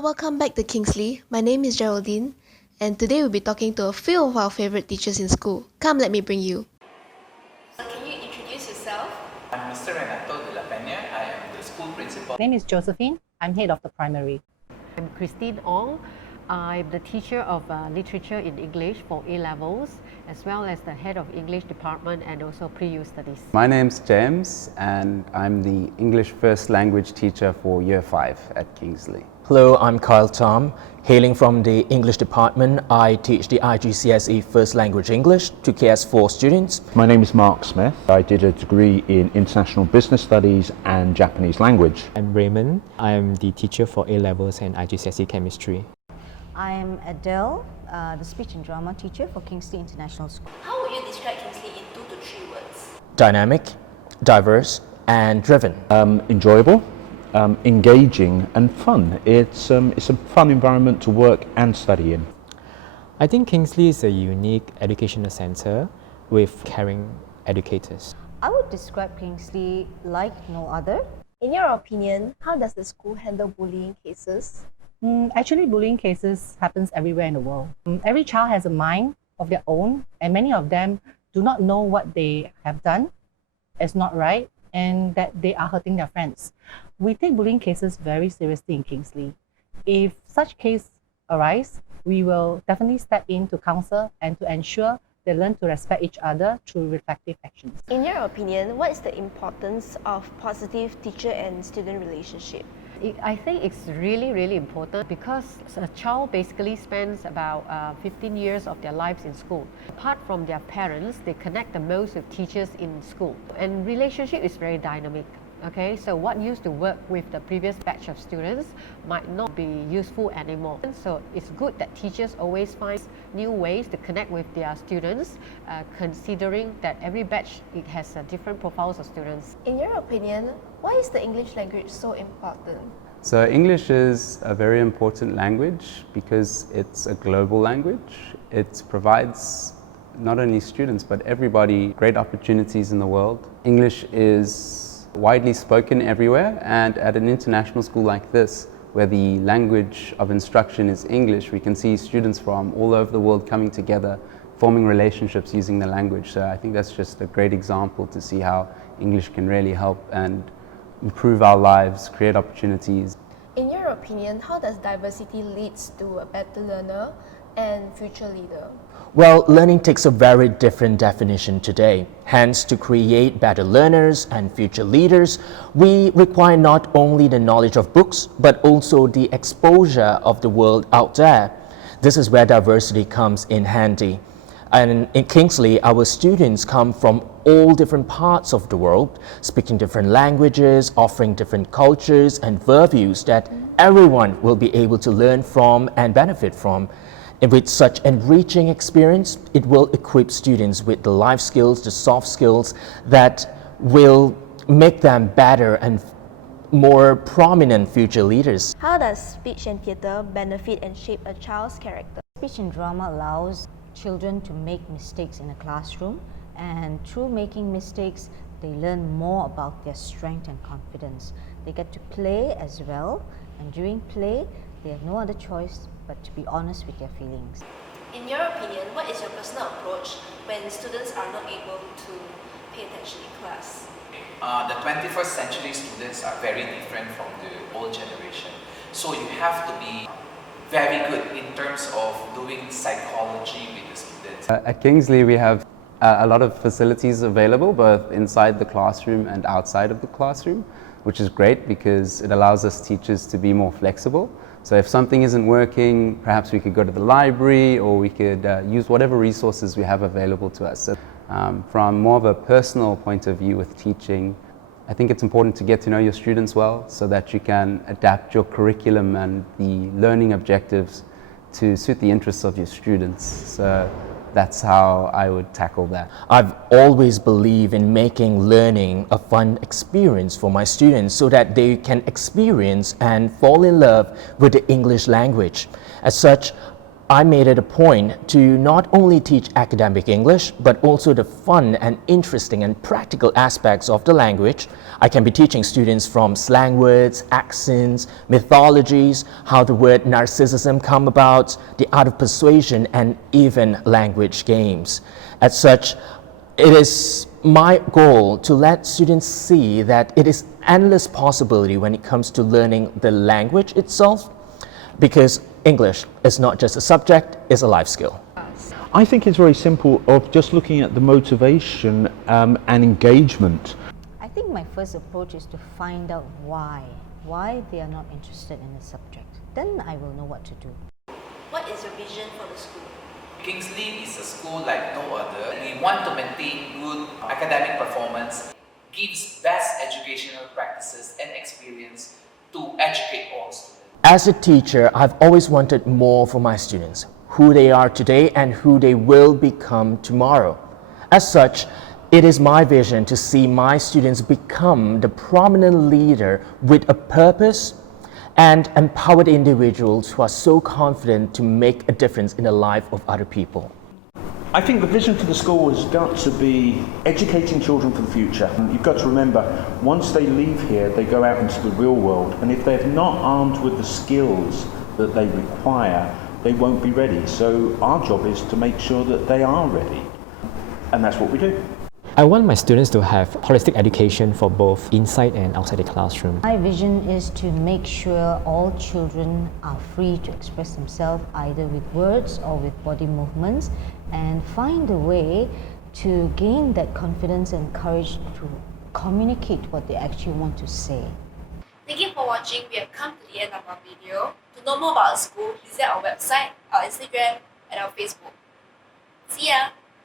welcome back to Kingsley. My name is Geraldine, and today we'll be talking to a few of our favorite teachers in school. Come, let me bring you. Can you introduce yourself? I'm Mr. Renato de la Peña. I am the school principal. My name is Josephine. I'm head of the primary. I'm Christine Ong. I'm the teacher of literature in English for A-levels, as well as the head of English department and also pre-U studies. My name's James, and I'm the English first language teacher for Year 5 at Kingsley. Hello, I'm Kyle Tom. Hailing from the English department, I teach the IGCSE First Language English to KS4 students. My name is Mark Smith. I did a degree in International Business Studies and Japanese language. I'm Raymond. I'm the teacher for A-levels and IGCSE Chemistry. I'm Adele, the speech and drama teacher for Kingsley International School. How would you describe Kingsley in 2 to 3 words? Dynamic, diverse, and driven. Enjoyable, engaging and fun. It's a fun environment to work and study in. I think Kingsley is a unique educational center with caring educators. I would describe Kingsley like no other. In your opinion, how does the school handle bullying cases? Actually, bullying cases happens everywhere in the world. Every child has a mind of their own, and many of them do not know what they have done is not right and that they are hurting their friends. We take bullying cases very seriously in Kingsley. If such case arise, we will definitely step in to counsel and to ensure they learn to respect each other through reflective actions. In your opinion, what is the importance of positive teacher and student relationship? I think it's really important because a child basically spends about 15 years of their lives in school. Apart from their parents, they connect the most with teachers in school. And relationship is very dynamic. Okay, so what used to work with the previous batch of students might not be useful anymore. And so it's good that teachers always find new ways to connect with their students, considering that every batch it has different profiles of students. In your opinion, why is the English language so important? So English is a very important language because it's a global language. It provides not only students but everybody great opportunities in the world. English is widely spoken everywhere, and at an international school like this, where the language of instruction is English, we can see students from all over the world coming together, forming relationships using the language. So I think that's just a great example to see how English can really help and improve our lives, create opportunities. In your opinion, how does diversity leads to a better learner and future leader? Well, learning takes a very different definition today. Hence, to create better learners and future leaders, we require not only the knowledge of books, but also the exposure of the world out there. This is where diversity comes in handy. And in Kingsley, our students come from all different parts of the world, speaking different languages, offering different cultures and worldviews that everyone will be able to learn from and benefit from. And with such enriching experience, it will equip students with the life skills, the soft skills that will make them better and more prominent future leaders. How does speech and theatre benefit and shape a child's character? Speech and drama allows children to make mistakes in a classroom, and through making mistakes, they learn more about their strength and confidence. They get to play as well, and during play, they have no other choice but to be honest with their feelings. In your opinion, what is your personal approach when students are not able to pay attention in class? The 21st century students are very different from the old generation. So you have to be very good in terms of doing psychology with the students. At Kingsley, we have a lot of facilities available, both inside the classroom and outside of the classroom, which is great because it allows us teachers to be more flexible. So if something isn't working, perhaps we could go to the library, or we could use whatever resources we have available to us. So, from more of a personal point of view with teaching, I think it's important to get to know your students well so that you can adapt your curriculum and the learning objectives to suit the interests of your students. So that's how I would tackle that. I've always believed in making learning a fun experience for my students so that they can experience and fall in love with the English language. As such, I made it a point to not only teach academic English, but also the fun and interesting and practical aspects of the language. I can be teaching students from slang words, accents, mythologies, how the word narcissism come about, the art of persuasion, and even language games. As such, it is my goal to let students see that it is endless possibility when it comes to learning the language itself, because English is not just a subject, it's a life skill. I think it's very simple of just looking at the motivation and engagement. I think my first approach is to find out why they are not interested in the subject. Then I will know what to do. What is your vision for the school? Kingsley is a school like no other. We want to maintain good academic performance, gives best educational practices and experience to educate all students. As a teacher, I've always wanted more for my students, who they are today and who they will become tomorrow. As such, it is my vision to see my students become the prominent leader with a purpose and empowered individuals who are so confident to make a difference in the life of other people. I think the vision for the school has got to be educating children for the future. You've got to remember, once they leave here, they go out into the real world, and if they're not armed with the skills that they require, they won't be ready. So our job is to make sure that they are ready, and that's what we do. I want my students to have holistic education for both inside and outside the classroom. My vision is to make sure all children are free to express themselves either with words or with body movements, and find a way to gain that confidence and courage to communicate what they actually want to say. Thank you for watching. We have come to the end of our video. To know more about our school, visit our website, our Instagram, and our Facebook. See ya!